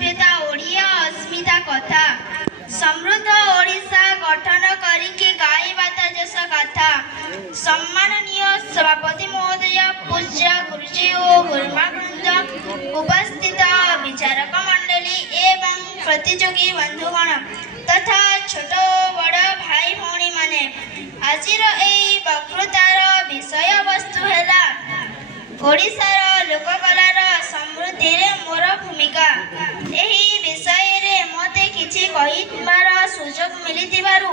ସଭ୍ୟତା ଓଡ଼ିଆ ଅସ୍ମିତା କଥା ସମୃଦ୍ଧ ଓଡ଼ିଶା ଗଠନ କରିକି ଗାଇବା ତେଜସ ଗାଥା। ସମ୍ମାନନୀୟ ସଭାପତି ମହୋଦୟ, ପୂଜ୍ୟ ଗୁରୁଜୀ ଓ ଗୁରୁମାବୃନ୍ଦ, ଉପସ୍ଥିତ ବିଚାରକ ମଣ୍ଡଳୀ ଏବଂ ପ୍ରତିଯୋଗୀ ବନ୍ଧୁଗଣ ତଥା ଛୋଟ ବଡ଼ ଭାଇ ଭଉଣୀମାନେ, ଆଜିର ଏହି ବକ୍ତୃତାର ବିଷୟବସ୍ତୁ ହେଲା ଓଡ଼ିଶାର ଲୋକକଳାର ସମୃଦ୍ଧିରେ ମୋର ଭୂମିକା। ଏହି ବିଷୟରେ ମୋତେ କିଛି କହିବାର ସୁଯୋଗ ମିଳିଥିବାରୁ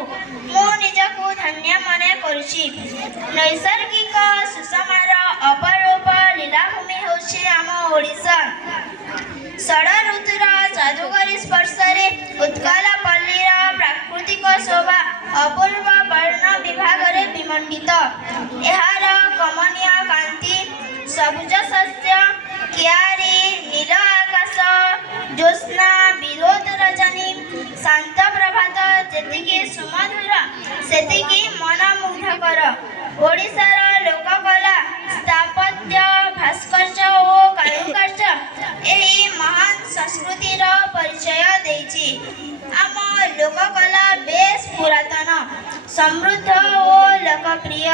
ମୁଁ ନିଜକୁ ଧନ୍ୟ ମନେ କରୁଛି। ନୈସର୍ଗିକ ସୁଷମାର ଅପରୂପ ଲୀଳାଭୂମି ହେଉଛି ଆମ ଓଡ଼ିଶା। ଷଡ଼ ଋତୁର ଜାଦୁକରୀ ସ୍ପର୍ଶରେ ଉତ୍କଳ ପଲ୍ଲୀର ପ୍ରାକୃତିକ ଶୋଭା ଅପୂର୍ବ ବର୍ଣ୍ଣ ବିଭାଗରେ ବିମଣ୍ଡିତ। ଏହାର କମନୀୟ କାନ୍ତି, ସବୁଜ ଶସ୍ୟ, କିଆରୀ, ନୀଳ ଆକାଶ, ଜ୍ୟୋତ୍ସ୍ନା ବିରୋଧ ରଜନୀ, ଶାନ୍ତ ପ୍ରଭାତ ଯେତିକି ସୁମଧୁର ସେତିକି ମନମୁଗ୍ଧକର। ଓଡ଼ିଶାର ଲୋକକଳା, ସ୍ଥାପତ୍ୟ, ଭାସ୍କର୍ଯ୍ୟ ଓ କାରୁକାର୍ଯ୍ୟ ଏହି ମହାନ ସଂସ୍କୃତିର ପରିଚୟ ଦେଇଛି। ଆମ ଲୋକକଳା ବେଶ ପୁରାତନ, ସମୃଦ୍ଧ ଓ ଲୋକପ୍ରିୟ।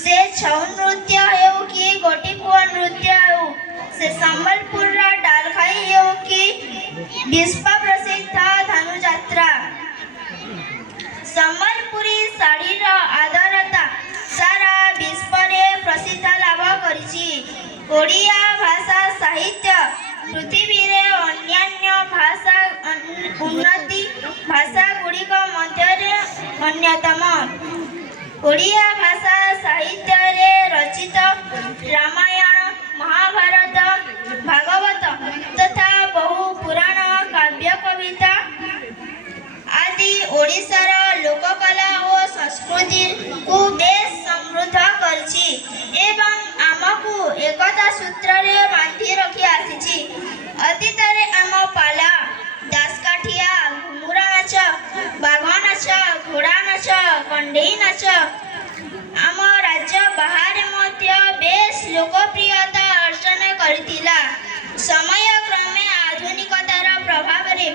ସେ ଛଉ ନୃତ୍ୟ ହେଉ କି ଗୋଟିପୁଅ ନୃତ୍ୟ ହେଉ, ସେ ସମ୍ବଲପୁରର ଡାଲଖାଇ ହେଉ କି ବିଶ୍ୱ ପ୍ରସିଦ୍ଧ ଧନୁଯାତ୍ରା। ସମ୍ବଲପୁରୀ ଶାଢ଼ୀର ଆଦରତା ସାରା ବିଶ୍ୱରେ ପ୍ରସିଦ୍ଧ ଲାଭ କରିଛି। ଓଡ଼ିଆ ଭାଷା ସାହିତ୍ୟ ପୃଥିବୀରେ ଅନ୍ୟାନ୍ୟ ଭାଷା ଉନ୍ନତି ଭାଷାଗୁଡ଼ିକ ମଧ୍ୟରେ ଅନ୍ୟତମ। ଓଡ଼ିଆ ଭାଷା ସାହିତ୍ୟରେ ରଚିତ ରାମାୟଣ, ମହାଭାରତ, ଭାଗବତ ତଥା ବହୁ ପୁରାଣ, କାବ୍ୟ, କବିତା ଆଦି ଓଡ଼ିଶାର ଲୋକକଳା ଓ ସଂସ୍କୃତିକୁ ବେଶ ସମୃଦ୍ଧ କରିଛି ଏବଂ ଆମକୁ ଏକତା ସୂତ୍ରରେ ବାନ୍ଧି ରଖି ଆସିଛି। ଅତୀତରେ ଆମ ପାଲା, ଦାସକାଠିଆ, ଘୁମୁରା ନାଚ, ବାଘ ନାଚ, ଘୋଡ଼ା ନାଚ, କଣ୍ଢେଇ ନାଚ ଆମ ରାଜ୍ୟ ବାହାରେ ମଧ୍ୟ ବେଶ ଲୋକପ୍ରିୟତା ଅର୍ଜନ କରିଥିଲା। ସମୟକ୍ରମେ ଆଧୁନିକତାର ପ୍ରଭାବରେ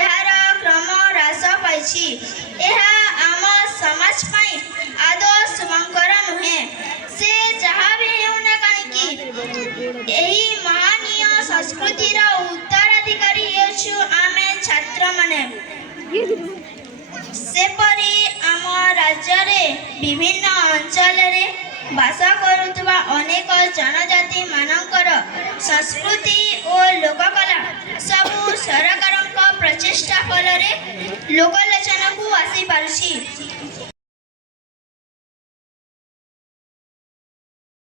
ଏହାର କ୍ରମ ହ୍ରାସ ପାଇଛି। ଏହା ଆମ ସମାଜ ପାଇଁ ଆଦୌ ଶୁଭଙ୍କର ନୁହେଁ। ସେ ଯାହା ବି ହେଉନା କାହିଁକି, ଏହି ମହନୀୟ ସଂସ୍କୃତିର ଉତ୍ତରାଧିକାରୀ ହେଉଛୁ ଆମେ ଛାତ୍ରମାନେ। ସେପରି ଆମ ରାଜ୍ୟରେ ବିଭିନ୍ନ ଅଞ୍ଚଳରେ ବାସ କରୁଥିବା ଅନେକ ଜନଜାତିମାନଙ୍କର ସଂସ୍କୃତି ଓ ଲୋକକଳା ସବୁ ସରକାରଙ୍କ ପ୍ରଚେଷ୍ଟା ଫଳରେ ଲୋକଲୋଚନକୁ ଆସିପାରୁଛି।